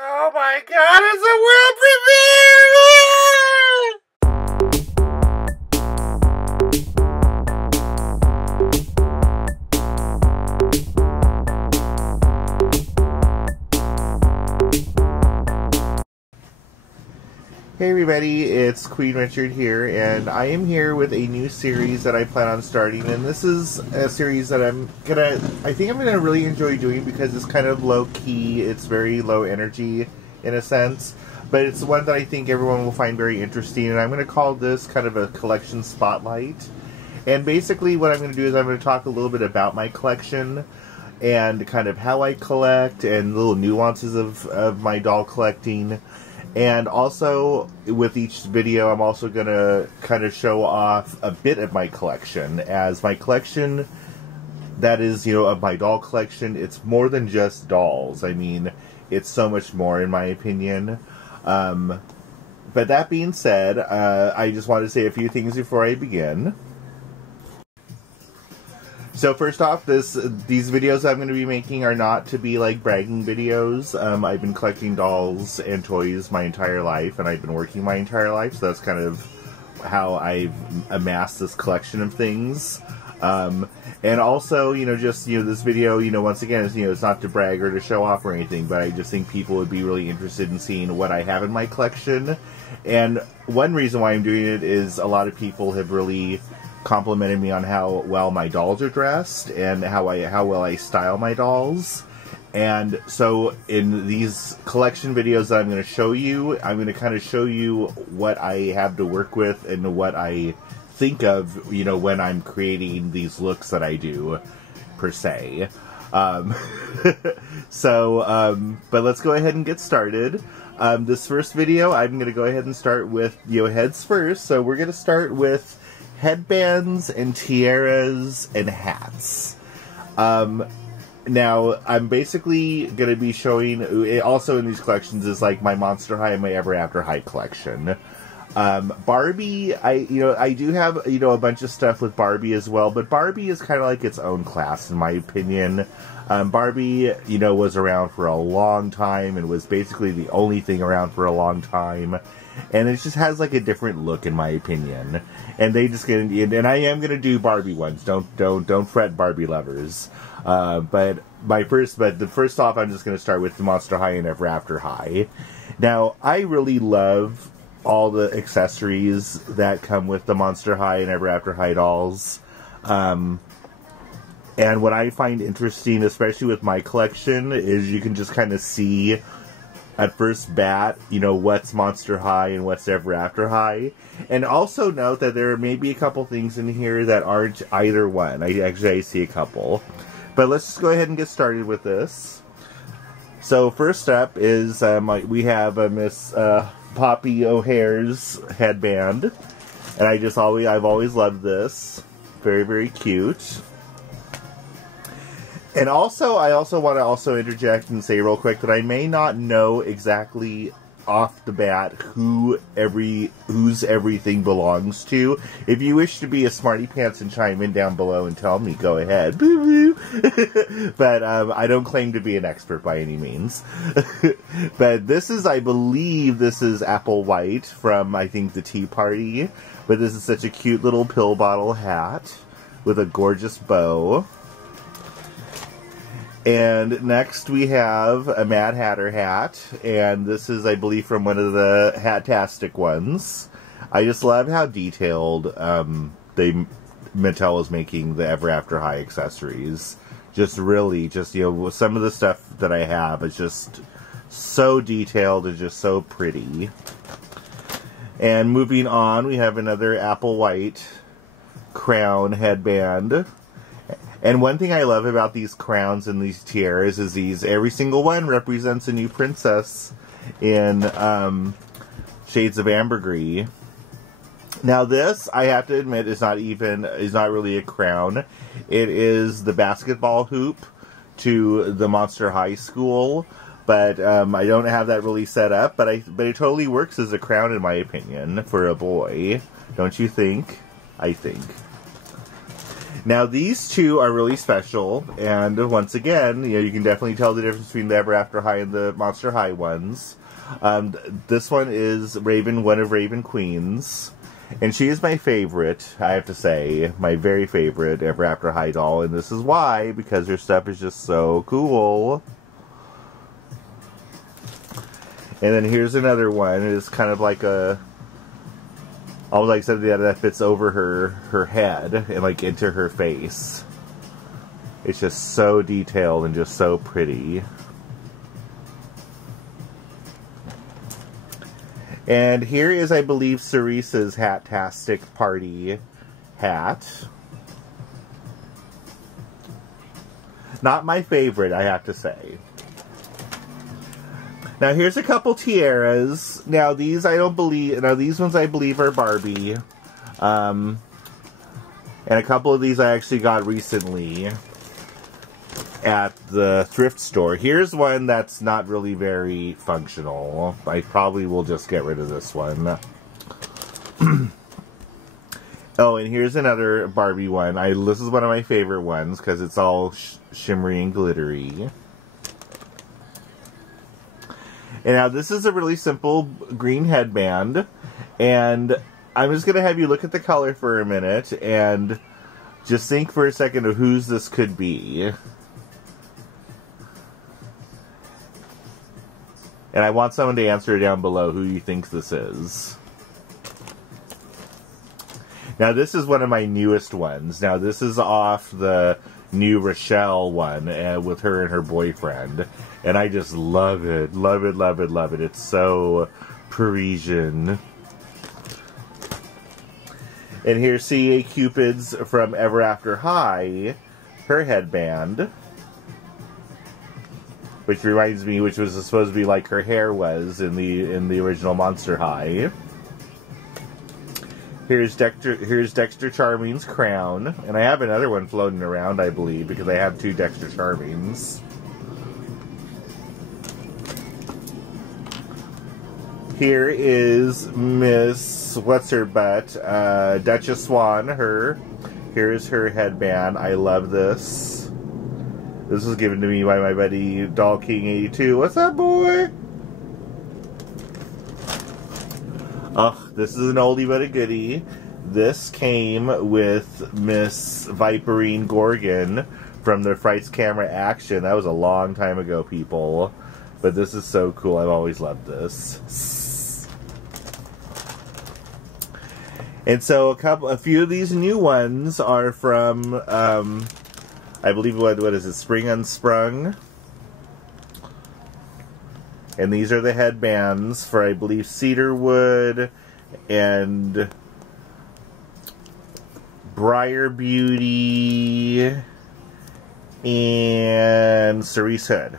Oh my god, it's a world premiere! Hey everybody, it's Queen Richard here, and I am here with a new series that I plan on starting, and this is a series that I think I'm gonna really enjoy doing because it's kind of low-key, it's very low energy in a sense, but it's one that I think everyone will find very interesting, and I'm gonna call this kind of a collection spotlight. And basically what I'm gonna do is I'm gonna talk a little bit about my collection, and kind of how I collect, and little nuances of my doll collecting. And also, with each video, I'm also going to kind of show off a bit of my collection. As my collection, that is, of my doll collection, it's more than just dolls. I mean, it's so much more, in my opinion. But that being said, I just want to say a few things before I begin. So first off, these videos I'm going to be making are not to be like bragging videos. I've been collecting dolls and toys my entire life, and I've been working my entire life, so that's kind of how I've amassed this collection of things. And also, this video, once again, is, it's not to brag or to show off or anything, but I just think people would be really interested in seeing what I have in my collection. And one reason why I'm doing it is a lot of people have really complimented me on how well my dolls are dressed and how well I style my dolls. And so in these collection videos that I'm going to show you, I'm going to kind of show you what I have to work with and what I think of, when I'm creating these looks that I do, per se. But let's go ahead and get started. This first video, I'm going to go ahead and start with, heads first. So we're going to start with headbands and tiaras and hats. Now, I'm basically going to be showing, also in these collections, is like my Monster High and my Ever After High collection. Barbie, I do have, a bunch of stuff with Barbie as well, but Barbie is kind of like its own class, in my opinion. Barbie, was around for a long time and was basically the only thing around for a long time. And it just has like a different look, in my opinion. And they just get, and I am gonna do Barbie ones. Don't fret, Barbie lovers. But first off, I'm just gonna start with the Monster High and Ever After High. Now, I really love all the accessories that come with the Monster High and Ever After High dolls. And what I find interesting, especially with my collection, is you can just kind of see at first bat, what's Monster High and what's Ever After High. And also note that there may be a couple things in here that aren't either one. I see a couple. But let's just go ahead and get started with this. So first up is, we have Miss Poppy O'Hare's headband. And I've always loved this. Very, very cute. And also, I want to interject and say real quick that I may not know exactly off the bat whose everything belongs to. If you wish to be a smarty pants and chime in down below and tell me, go ahead. Boo boo. But I don't claim to be an expert by any means. But I believe this is Apple White from, I think, the Tea Party. But this is such a cute little pill bottle hat with a gorgeous bow. And next we have a Mad Hatter hat, and this is, I believe, from one of the Hatastic ones. I just love how detailed Mattel is making the Ever After High accessories. Just really, some of the stuff that I have is just so detailed and just so pretty. And moving on, we have another Apple White crown headband. And one thing I love about these crowns and these tiaras is every single one represents a new princess in shades of ambergris. Now this, I have to admit, is not really a crown. It is the basketball hoop to the Monster High School, but I don't have that really set up, but it totally works as a crown, in my opinion, for a boy. Don't you think? I think. Now these two are really special, and once again, you know, you can definitely tell the difference between the Ever After High and the Monster High ones. This one is Raven, one of Raven Queens, and she is my favorite, I have to say, my very favorite Ever After High doll, and this is why, because her stuff is just so cool. And then here's another one. It's kind of like a, almost like something that fits over her head and like into her face. It's just so detailed and just so pretty. And here is, I believe, Cerise's Hat-tastic Party hat. Not my favorite, I have to say. Now here's a couple tiaras. Now these I don't believe, now these ones I believe are Barbie. And a couple of these I actually got recently at the thrift store. Here's one that's not really very functional. I probably will just get rid of this one. Oh, and here's another Barbie one. This is one of my favorite ones because it's all shimmery and glittery. And now this is a really simple green headband, and I'm just going to have you look at the color for a minute and just think for a second of whose this could be. And I want someone to answer down below who you think this is. Now this is one of my newest ones. Now this is off the new Rochelle one with her and her boyfriend. And I just love it. Love it, love it, love it. It's so Parisian. And here's C.A. Cupid's from Ever After High, her headband. Which reminds me, which was supposed to be like her hair was in the original Monster High. Here's Dexter Charming's crown, and I have another one floating around, I believe, because I have two Dexter Charmings. Here is Miss What's-Her-Butt, Duchess Swan. Here's her headband. I love this. This was given to me by my buddy Doll King 82. What's up, boy? Oh, this is an oldie but a goodie. This came with Miss Viperine Gorgon from the Frights Camera Action. That was a long time ago, people. But this is so cool. I've always loved this. And so a few of these new ones are from, I believe, what is it, Spring Unsprung? And these are the headbands for, I believe, Cedarwood and Briar Beauty and Cerise Hood.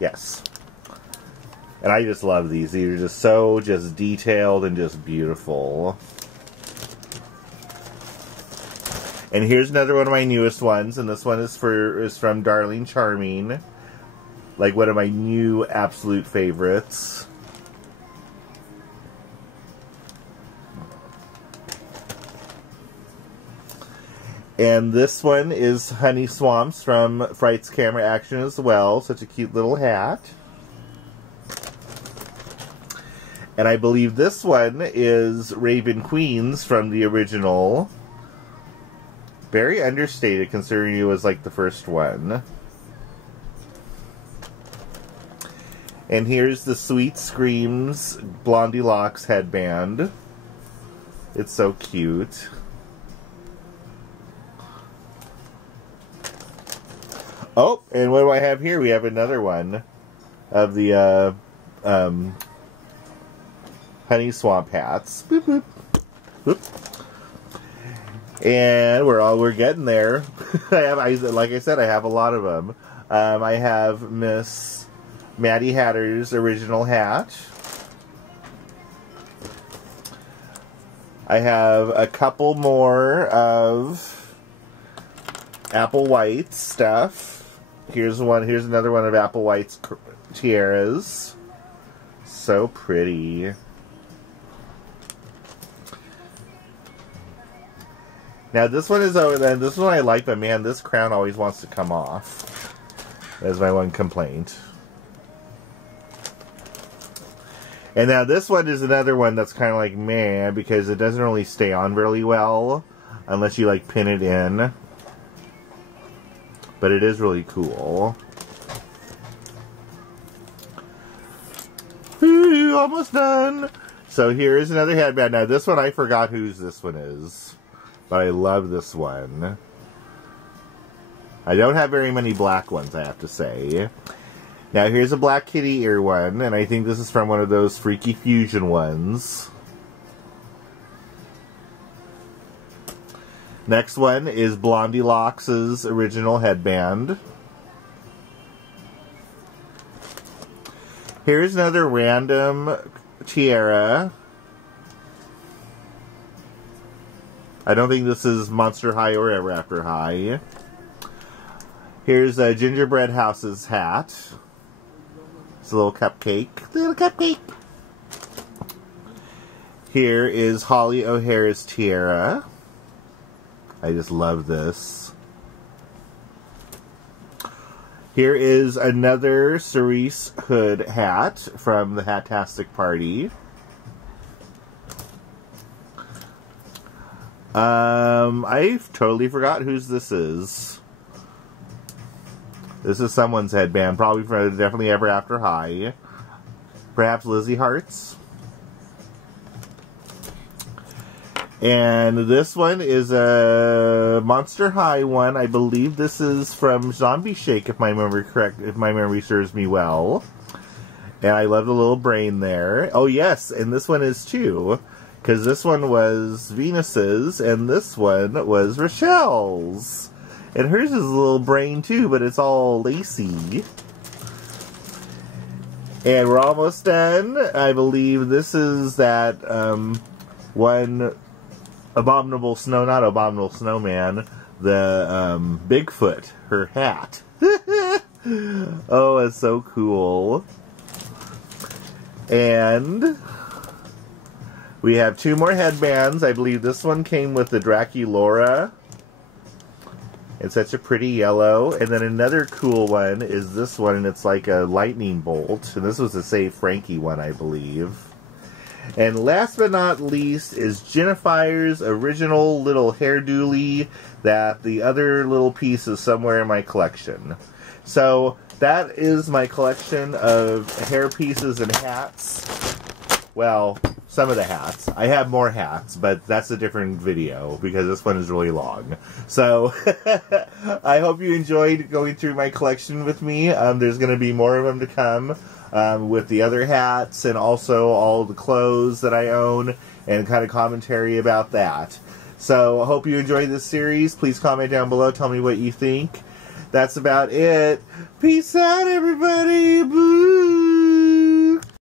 Yes. And I just love these. These are just so detailed and just beautiful. And here's another one of my newest ones, and this one is from Darling Charming. Like one of my new absolute favorites. And this one is Honey Swamps from Frights Camera Action as well. Such a cute little hat. And I believe this one is Raven Queens from the original. Very understated considering it was like the first one. And here's the Sweet Screams Blondie Locks headband. It's so cute. Oh, and what do I have here? We have another one of the Honey Swamp hats. Boop, boop. Boop. And we're getting there. Like I said, I have a lot of them. I have Miss Maddie Hatter's original hat. I have a couple more of Applewhite stuff. Here's another one of Applewhite's tiaras. So pretty. Now this one is this one I like, but man, this crown always wants to come off. That's my one complaint. And now this one is another one that's kind of like meh, because it doesn't really stay on really well unless you like pin it in. But it is really cool. Whew, almost done. So here is another headband. Now this one, I forgot whose this one is. But I love this one. I don't have very many black ones, I have to say. Now here's a Black Kitty ear one, and I think this is from one of those Freaky Fusion ones. Next one is Blondie Locks' original headband. Here's another random tiara. I don't think this is Monster High or Ever After High. Here's a Gingerbread House's hat. It's a little cupcake. Little cupcake. Here is Holly O'Hara's tiara. I just love this. Here is another Cerise Hood hat from the Hattastic Party. I've totally forgot whose this is. This is someone's headband, probably from definitely Ever After High. Perhaps Lizzie Hart's. And this one is a Monster High one. I believe this is from Zombie Shake, if my memory serves me well. And I love the little brain there. Oh yes, and this one is too. Because this one was Venus's, and this one was Rochelle's. And hers is a little brain too, but it's all lacy. And we're almost done. I believe this is that one Abominable Snow, not Abominable Snowman, the Bigfoot, her hat. Oh, it's so cool. And we have two more headbands. I believe this one came with the Draculaura. It's such a pretty yellow. And then another cool one is this one, and it's like a lightning bolt. And this was a Save Frankie one, I believe. And last but not least is Jennifer's original little hair dually that the other little piece is somewhere in my collection. So that is my collection of hair pieces and hats. Well, some of the hats. I have more hats, but that's a different video because this one is really long. So I hope you enjoyed going through my collection with me. There's going to be more of them to come. With the other hats and also all the clothes that I own and kind of commentary about that. So I hope you enjoyed this series. Please comment down below. Tell me what you think. That's about it. Peace out, everybody. Boo!